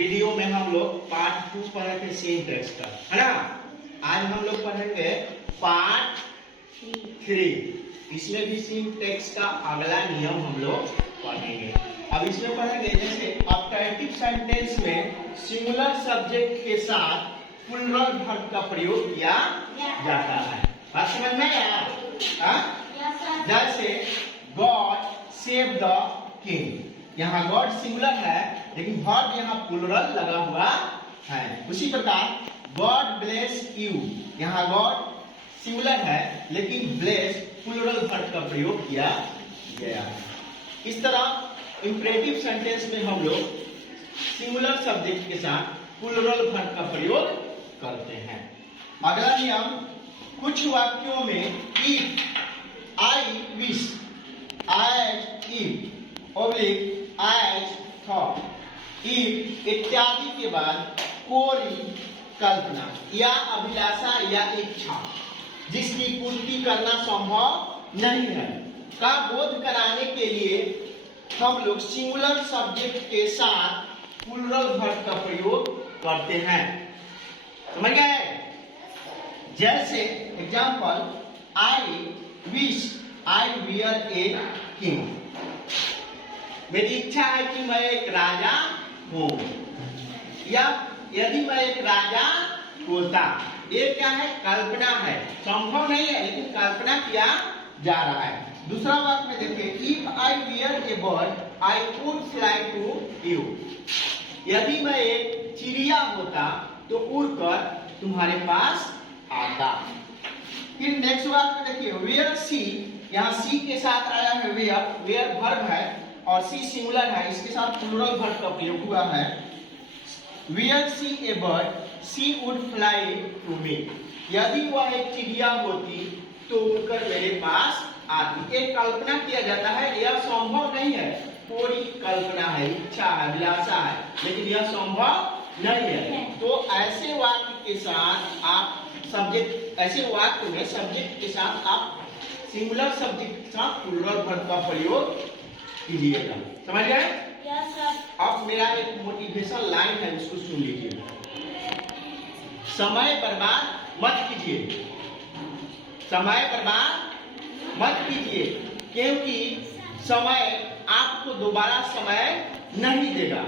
Video में हम लोग पार्ट 2 पढ़े थे सिंटैक्स का, है ना। आज हम लोग पढ़ेंगे पार्ट 3। इसमें भी सिंटैक्स का अगला नियम हम लोग पढ़ेंगे। अब इसमें पढ़ेंगे जैसे ऑब्जेक्टिव सेंटेंस में सिंगुलर सब्जेक्ट के साथ प्लूरल वर्ब का प्रयोग किया जाता है। बात समझ में आया? जैसे गॉड सेव द किंग, यहाँ गॉड सिंगुलर है लेकिन वर्ब यहाँ प्लूरल लगा हुआ है। उसी प्रकार गॉड ब्लेस यू, यहाँ गॉड सिंगुलर है लेकिन ब्लेस प्लूरल वर्ब का प्रयोग किया गया है। इस तरह इंपरेटिव सेंटेंस में हम लोग सिंगुलर सब्जेक्ट के साथ प्लूरल वर्ब का प्रयोग करते हैं। अगला नियम, कुछ वाक्यों में if, I wish, as if, oblique as though, if इत्यादि के बाद कोई कल्पना या अभिलाषा या इच्छा जिसकी पूर्ति करना संभव नहीं है का बोध कराने के लिए हम लोग सिंगुलर सब्जेक्ट के साथ प्लूरल वर्ब का प्रयोग करते हैं। समझ गए? जैसे example, I wish I were a king, मेरी इच्छा है कि मैं एक राजा हूं, या यदि मैं एक राजा होता। ये क्या है? कल्पना है, संभव नहीं है लेकिन कल्पना किया जा रहा है। दूसरा वाक्य में देखिए, if I were a bird I would fly to you, यदि मैं एक चिड़िया होता तो उड़कर तुम्हारे पास आता। फिर नेक्स्ट वाक्य में देखिए, वेयर सी, यहाँ सी के साथ आया है वेयर, वेयर वर्ब है और सी सिंगुलर है, इसके साथ प्लूरल वर्ब का प्रयोग हुआ है। Were she a bird she would fly to me, यदि वह एक चिड़िया होती तो उड़कर मेरे पास आती। एक कल्पना किया जाता है, यह संभव नहीं है, थोड़ी कल्पना है, इच्छा है, अभिलाषा है, लेकिन यह संभव नहीं है। तो ऐसे वाक्य के साथ आप सब्जेक्ट, ऐसे वाक्य में सब्जेक्ट के साथ आप सिंगुलर सब्जेक्ट के साथ प्लूरल वर्ब का प्रयोग कीजिएगा। समझ गए? अब मेरा एक मोटिवेशन लाइन है, उसको सुन लीजिए। समय बर्बाद मत कीजिए, समय बर्बाद मत कीजिए, क्योंकि समय आपको दोबारा समय नहीं देगा।